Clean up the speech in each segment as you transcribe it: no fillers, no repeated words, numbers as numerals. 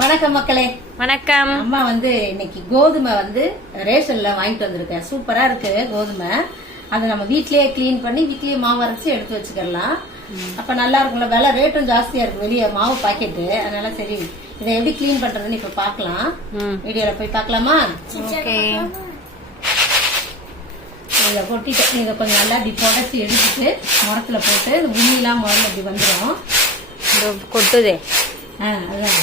வணக்கம் மக்களே. வணக்கம். அம்மா இன்னைக்கு கோதுமை ரேஷன்ல வாங்கிட்டு வந்திருக்கேன். சூப்பரா இருக்கு கோதுமை. அதை நம்ம வீட்லயே கிளீன் பண்ணி வீட்லயே மாவு அரைச்சி எடுத்து வச்சுக்கலாம். அப்ப நல்லா இருக்கும்ல. விலை ரேட்டும் ஜாஸ்தியா இருக்கு வெளியே மாவு பாக்கெட்டு. அதனால சரி இதை எப்படி கிளீன் பண்றதுன்னு இப்ப பாக்கலாம். வீடியோல போய் பாக்கலாமா? ஓகே. இதை கொட்டிட்டு இதை கொஞ்சம் நல்லா இப்படி புடச்சி எடுத்துட்டு முரத்துல போட்டு உண்ணிலாம் முதல்ல இப்படி வந்துடும். கொட்டுதே. அதான்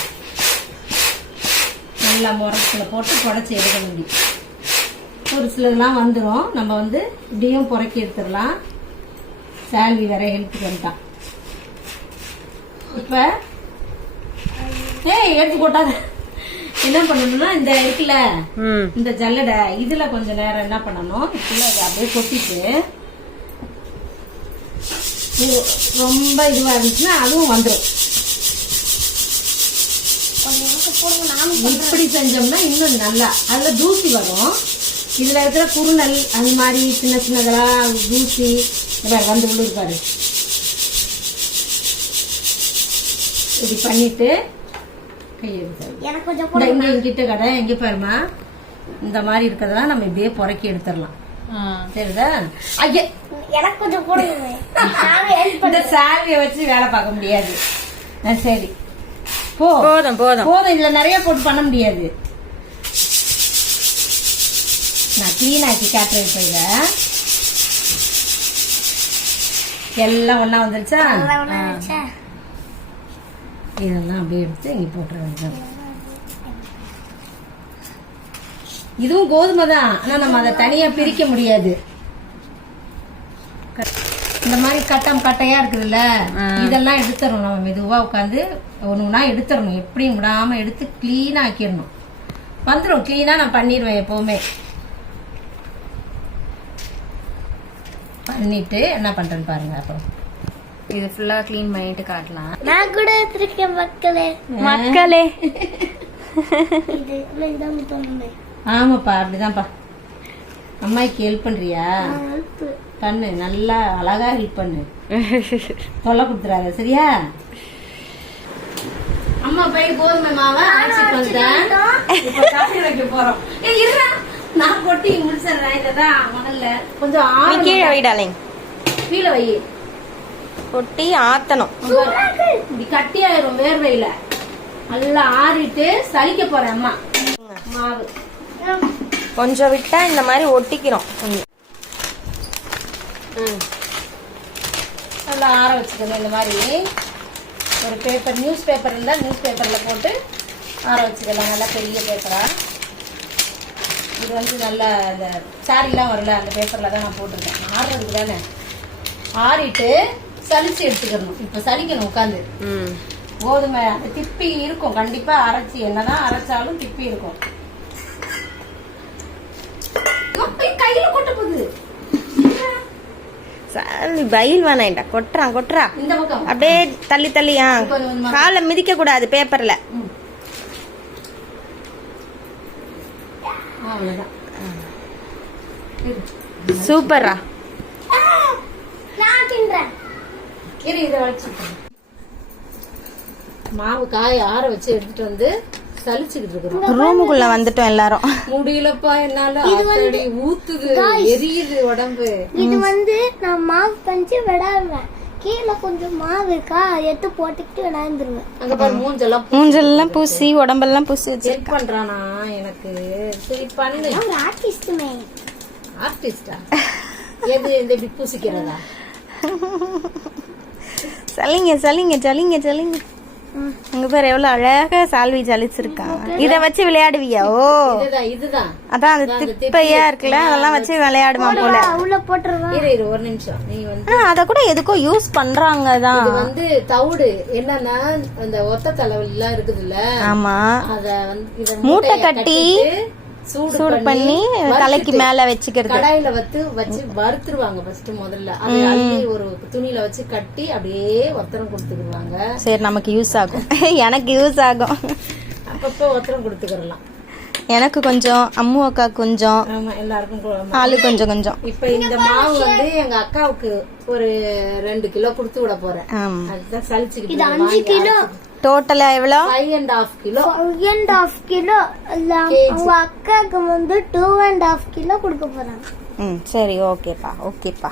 நல்லா முரத்துல போட்டு புடச்சி எடுக்க முடியும். ஒரு சிலதெல்லாம் வந்துடும். நம்ம இப்படியும் புறக்கி எடுத்துடலாம். சால்வி வேற ஹெல்த்துக்கு வந்துட்டான். இப்ப எடுத்து போட்டாத என்ன பண்ணணும்னா இந்த இருக்குல்ல இந்த ஜல்லடை இதுல கொஞ்ச நேரம் என்ன பண்ணணும், அப்படியே கொட்டிட்டு ரொம்ப இதுவா இருந்துச்சுன்னா அதுவும் வந்துடும். இப்படி செஞ்சோம்னா இன்னும் நல்லா அதுல தூசி வரும். இதுல இருக்கிற குறுநல் அந்த மாதிரி சின்ன சின்னதெல்லாம் தூசி வந்து விழுப்பாரு. இப்படி பண்ணிட்டு கிட்ட கடை எங்க பாருமா இந்த மாதிரி இருக்கிறதெல்லாம் நம்ம இப்படியே புறக்கி எடுத்துடலாம். சரிதா? ஐயா எனக்கு கொஞ்சம் இந்த சால்விய வச்சு வேலை பார்க்க முடியாது. சரி போதும் போதும் போதும். இதுல நிறைய போட்டு பண்ண முடியாது. நான் கிளீன் ஆக்கி காட்டுறேன். இப்ப இத எல்லாம் ஒன்னா வந்துருச்சா? இதெல்லாம் அப்படியே எடுத்து இங்க போட்டுற. இதுவும் கோதுமை தான். ஆனா நம்ம அதை தனியா பிரிக்க முடியாது. இந்த மாதிரி கட்டையா இருக்குதுல்ல, இதெல்லாம் எடுத்துடணும். நம்ம மெதுவா உட்காந்து ஒண்ணுனா எடுத்துடணும். எப்படியும் விடாம எடுத்து கிளீனா ஆக்கிடணும். வந்துடும் கிளீனா. நான் பண்ணிடுவேன் எப்பவுமே. பண்ணிட்டு என்ன பண்றேன்னு பாருங்க. அப்புறம் இது ஃபுல்லா கிளீன் பண்ணிட்டு காட்டலாம். நான் கூட எடுத்துருக்கேன் மக்களே. மக்களே ஆமாப்பா அப்படிதான்ப்பா. அம்மாய்க்கு ஹெல்ப் பண்றியா? பண்ணு. நல்லா அழகா ஹெல்ப் பண்ணு. தொல்லை கொடுத்துறாரு. சரியா? அம்மா போய் கோதுமை மாவை அரைச்சிட்டு வந்துட்டேன். வைக்க போறோம். நான் கொட்டி முடிச்சிடுறேன். இததான் முதல்ல கொஞ்சம் கீழே வைடாலிங். கீழே வை. கொட்டி ஆத்தணும். இப்படி கட்டியாயிரும் வேர்வையில. நல்லா ஆறிட்டு சலிக்க போறேன். அம்மா மாவு கொஞ்சம் விட்டா இந்த மாதிரி ஒட்டிக்கிறோம். நல்லா ஆற வச்சுக்கணும். இந்த மாதிரி ஒரு பேப்பர், நியூஸ் பேப்பர் இருந்தா நியூஸ் பேப்பர்ல போட்டு ஆற வச்சுக்கலாம். நல்லா பெரிய பேப்பரா. இது நல்ல இந்த சாரிலாம் வரல அந்த பேப்பர்ல தான் நான் போட்டிருக்கேன். ஆறுறதுக்கு தானே. ஆறிட்டு சலிச்சு எடுத்துக்கணும். இப்ப சலிக்கணும் உட்காந்து. கோதுமை அந்த திப்பி இருக்கும் கண்டிப்பா. அரைச்சி என்னதான் அரைச்சாலும் திப்பி இருக்கும். கையில கொட்ட போகுது. பயில் வேணாண்டா. கொட்டுறா. இந்த பக்கம் அப்படியே தள்ளி தள்ளியா காலை மிதிக்க கூடாது பேப்பர்ல. சூப்பரா. மாவு காய ஆற வச்சு எடுத்துட்டு வந்து சலிச்சுக்கிட்டு இருக்கிறோம். ரூமுக்குள்ள வந்துட்டோம் எல்லாரும். முடியலப்பா என்னால. ஊத்துது, எரியுது உடம்பு. இது நான் மாவு பஞ்சு விடாம கீழே கொஞ்சம் மாவு இருக்கா எடுத்து போட்டுக்கிட்டு விடாந்துருவேன். அங்க பாரு மூஞ்செல்லாம் பூசி உடம்பெல்லாம் பூசி செக் பண்றானா எனக்கு. சரி பண்ணு. ஒரு ஆர்டிஸ்டுமே. ஆர்டிஸ்டா? எது இந்த இப்படி பூசிக்கிறதா? சலிங்க. அங்க பேர் எவ்வளவு அழகா சால்வி சலிச்சிருக்கான். இத வச்சு விளையாடுவியா? ஓ இதுதான். அதான் அந்த திப்பையா இருக்குல்ல, அதெல்லாம் வச்சு விளையாடுமா போல. உள்ள போட்டுருவா. ஒரு நிமிஷம். நீ அத கூட எதுக்கோ யூஸ் பண்றாங்கதான். இது தவிடு என்னன்னா அந்த ஒத்த தலைவலி எல்லாம் இருக்குதுல்ல. ஆமா. அத மூட்டை கட்டி சூடு பண்ணி தலைக்கு மேல வச்சுக்கிறது. கடாயில வச்சு வறுத்துருவாங்க ஃபர்ஸ்ட். முதல்ல அதை அள்ளி ஒரு துணியில வச்சு கட்டி அப்படியே ஒத்தரம் கொடுத்துக்குவாங்க. சரி நமக்கு யூஸ் ஆகும். எனக்கு யூஸ் ஆகும். அப்பப்போ ஒத்தரம் கொடுத்துக்கலாம். எனக்கு கொஞ்சம், அம்மு அக்கா கொஞ்சம், எல்லாருக்கும் ஆளு கொஞ்சம் கொஞ்சம். இப்ப இந்த மாவு எங்க அக்காவுக்கு ஒரு 2 கிலோ குடுத்து விட போறேன். அதுதான் சலிச்சுக்கிட்டு. டோட்டலா எவ்வளோ? 5.5 கிலோ. 1.5 கிலோ உங்க அக்காக்கு வந்து 2.5 கிலோ கொடுக்க போறாங்க. ம் சரி, ஓகேப்பா ஓகேப்பா.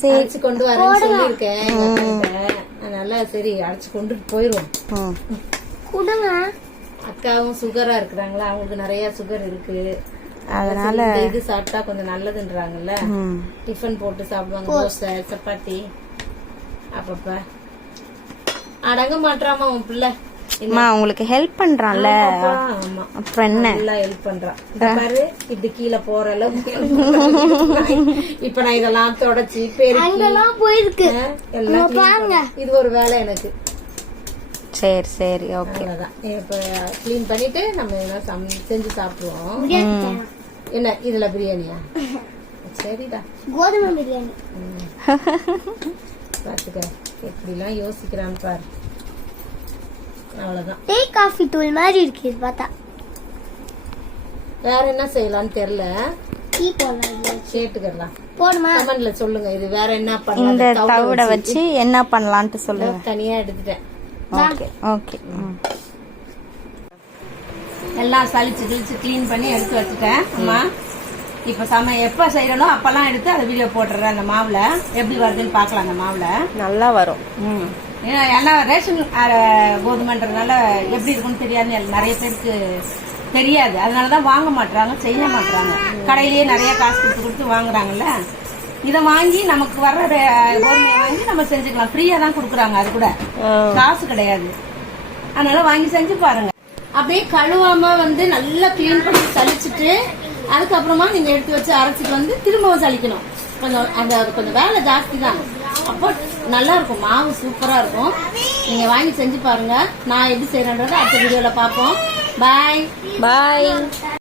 சரி அரைச்சு கொண்டு வரேன்னு சொல்லியிருக்கேன் எங்க அக்காகிட்ட. அதனால சரி அரைச்சு கொண்டு போயிருவோம். ம் கொடுங்க. அக்காவும் சுகரா இருக்கிறாங்களா, அவங்களுக்கு நிறைய சுகர் இருக்கு. அதனால இது சாப்பிட்டா கொஞ்சம் நல்லதுன்றாங்கல்ல. டிஃபன் போட்டு சாப்பிடுவாங்க, தோசை சப்பாத்தி. அப்பப்ப அடங்க மாட்டாமா உன் பிள்ளை. அம்மா உங்களுக்கு ஹெல்ப் பண்றான்ல, ஆமா அப்புறம் என்ன? நல்லா ஹெல்ப் பண்றான். பாரு இப்படி கீழே போற அளவுக்கு இப்ப நான் இதெல்லாம் தொடச்சு பெருக்கி அங்கெல்லாம் போயிருக்கு. எல்லாம் clean பண்ணேன். இது ஒரு வேலை எனக்கு. சரி சரி ஓகே. அவ்வளவுதான். இப்ப கிளீன் பண்ணிட்டு நம்ம எல்லாம் செஞ்சு சாப்பிடுவோம். பிரியாணி. என்ன இதுல பிரியாணியா? சரிடா. கோதுமை பிரியாணி. பாத்துக்க எப்படிலாம் யோசிக்கிறான்னு பாரு. அவ்வளவுதான். டீ காஃபி தூள் மாதிரி இருக்கு இது பார்த்தா. வேற என்ன செய்யலாம்னு தெரியல. டீ போடலாம். கேட்டுக்கலாம். போடுமா? கமெண்ட்ல சொல்லுங்க இது வேற என்ன இந்த பண்ணலாம். தவிட வச்சு என்ன பண்ணலான்ட்டு சொல்லுங்க. தனியா எடுத்துட்டேன். Okay okay. எல்லாம் சலிச்சு கிழிச்சு கிளீன் பண்ணி எடுத்து வச்சுட்டேன். அம்மா இப்ப எப்ப செய்யறனோ அப்பெல்லாம் எடுத்து அதை வீடியோ போட்டுறேன். அந்த மாவுல எப்படி வருதுன்னு பாக்கலாம். அந்த மாவுல நல்லா வரும். ஏன்னா எல்லாம் ரேஷன் கோதுமைன்றதுனால எப்படி இருக்குன்னு தெரியாது, நிறைய பேருக்கு தெரியாது. அதனாலதான் வாங்க மாட்டாங்க, செய்ய மாட்டாங்க. கடையிலேயே நிறைய காசு கொடுத்து வாங்குறாங்கல்ல. இத வாங்கி நமக்கு வர்ற கோதுமையை வாங்கி நம்ம செஞ்சுக்கலாம். ஃப்ரீயா தான் கொடுக்குறாங்க, அது கூட காசு கிடையாது. அதனால வாங்கி செஞ்சு பாருங்க. அப்படியே கழுவாம நல்லா கிளீன் பண்ணி சலிச்சுட்டு அதுக்கப்புறமா நீங்க எடுத்து வச்சு அரைச்சிட்டு திரும்பவும் சலிக்கணும். கொஞ்சம் வேலை ஜாஸ்தி தான். அப்போ நல்லா இருக்கும், மாவு சூப்பரா இருக்கும். நீங்க வாங்கி செஞ்சு பாருங்க. நான் எப்படி செய்யறேன்றதை அடுத்த வீடியோல பாப்போம். பாய் பாய்.